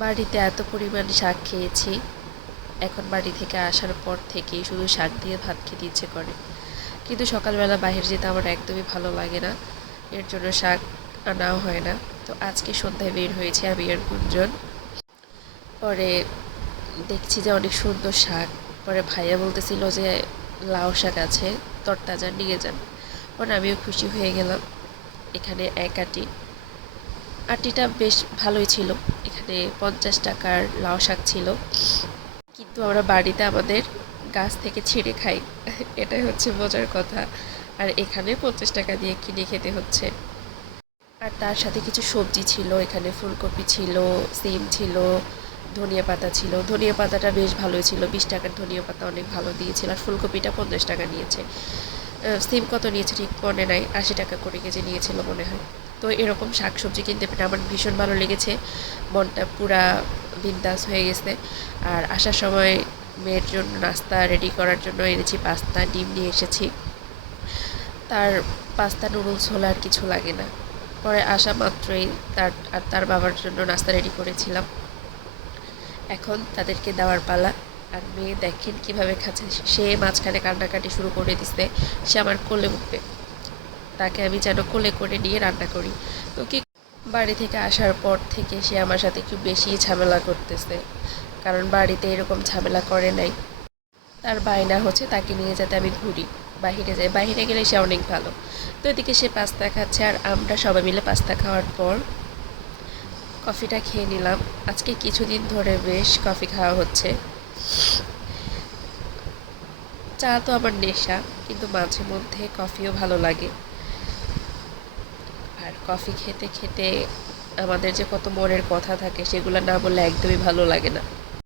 বাড়িতে এত পরিমাণ শাক খেয়েছি, এখন বাড়ি থেকে আসার পর থেকেই শুধু শাক দিয়ে ভাত খেতে ইচ্ছে করে। কিন্তু সকালবেলা বাইরে যেতে আমার একদমই ভালো লাগে না, এর জন্য শাক আনাও হয় না। তো আজকে সন্ধ্যায় বের হয়েছে আমি আর গুঞ্জন। পরে দেখছি যে অনেক সুন্দর শাক। পরে ভাইয়া বলতেছিল যে লাউ শাক আছে, তরতাজা নিয়ে যান। পরে আমিও খুশি হয়ে গেলাম। এখানে এক আঁটি, আঁটিটা বেশ ভালোই ছিল। এখানে 50 টাকার লাউ শাক ছিল, কিন্তু আমরা বাড়িতে আমাদের গাছ থেকে ছিঁড়ে খাই। এটাই হচ্ছে মজার কথা। আর এখানে 50 টাকা দিয়ে কিনে খেতে হচ্ছে। আর তার সাথে কিছু সবজি ছিল, এখানে ফুলকপি ছিল, সিম ছিল, ধনিয়া পাতা ছিল। ধনিয়া পাতাটা বেশ ভালোই ছিল, 20 টাকার ধনিয়া পাতা অনেক ভালো দিয়েছিল। আর ফুলকপিটা 50 টাকা নিয়েছে। সিম কত নিয়েছে ঠিক মনে নাই, 80 টাকা করে কেজি নিয়েছিল মনে হয়। তো এরকম শাকসবজি কিনতে পেরে আমার ভীষণ ভালো লেগেছে, মনটা পুরা বিন্দাস হয়ে গেছে। আর আসার সময় মেয়ের জন্য নাস্তা রেডি করার জন্য এনেছি পাস্তা, ডিম নিয়ে এসেছি। তার পাস্তা নুডলস হলে আর কিছু লাগে না। পরে আসা মাত্রই তার বাবার জন্য নাস্তা রেডি করেছিলাম। এখন তাদেরকে দেওয়ার পালা। আর মেয়ে দেখেন কিভাবে খাচ্ছে, সে মাঝখানে কান্নাকাটি শুরু করে দিচ্ছে। সে আমার কোলে উঠবে, তাকে আমি যেন কোলে করে নিয়ে রান্না করি। তো কি, বাড়ি থেকে আসার পর থেকে সে আমার সাথে একটু বেশি ঝামেলা করতেছে, কারণ বাড়িতে এরকম ঝামেলা করে নাই। তার বায়না হচ্ছে তাকে নিয়ে যাতে আমি ঘুরি, বাহিরে যাই। বাহিরে গেলে সে অনেক ভালো। তো এদিকে সে পাস্তা খাচ্ছে, আর আমরা সবাই মিলে পাস্তা খাওয়ার পর কফিটা খেয়ে নিলাম। আজকে কিছুদিন ধরে বেশ কফি খাওয়া হচ্ছে। চা তো আমার নেশা, কিন্তু মাঝে মধ্যে কফিও ভালো লাগে। আর কফি খেতে খেতে আমাদের যে কত মনের কথা থাকে সেগুলো না বললে একদমই ভালো লাগে না।